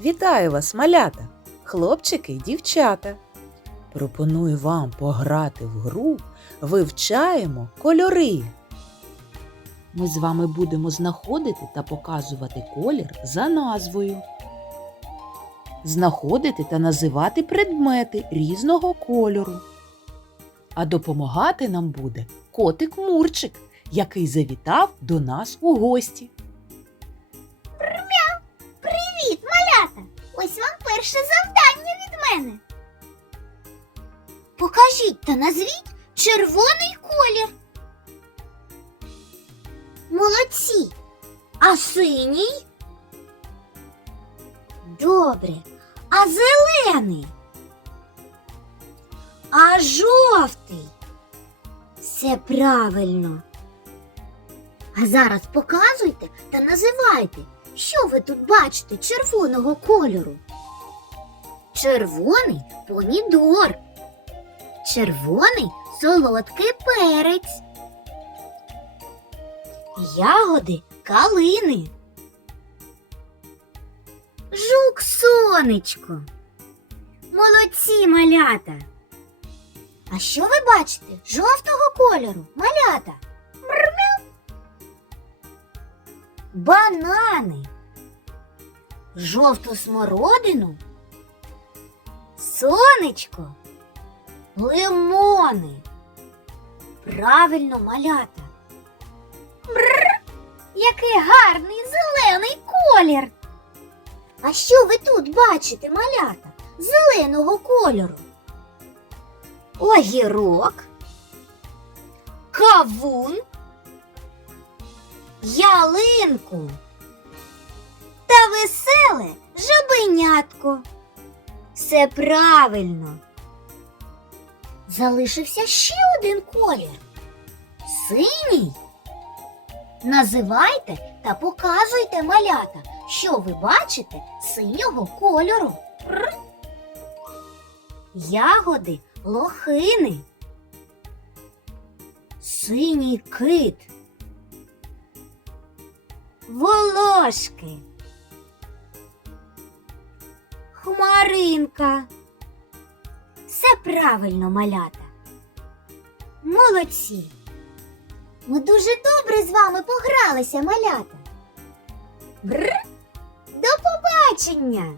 Вітаю вас, малята, хлопчики й дівчата. Пропоную вам пограти в гру Вивчаємо кольори. Ми з вами будемо знаходити та показувати колір за назвою. Знаходити та називати предмети різного кольору. А допомагати нам буде котик Мурчик, який завітав до нас у гості. Перше завдання від мене. Покажіть та назвіть червоний колір. Молодці. А синій? Добре. А зелений? А жовтий? Все правильно. А зараз показуйте та називайте, що ви тут бачите червоного кольору? Червоний помідор. Червоний солодкий перець. Ягоди калини. Жук сонечко. Молодці малята. А що ви бачите? Жовтого кольору, малята. банани, жовту смородину, сонечко, лимони. Правильно малята. Бррр, який гарний зелений колір. А що ви тут бачите, малята, зеленого кольору? Огірок, кавун ялинку та веселе жабенятко. Все правильно. Залишився ще один колір. Синій. Називайте та показуйте малята, що ви бачите синього кольору. Р. Ягоди лохини. Синій кит волошки, хмаринка. Все правильно, малята. Молодці. Ми дуже добре з вами погралися, малята. Бр. До побачення!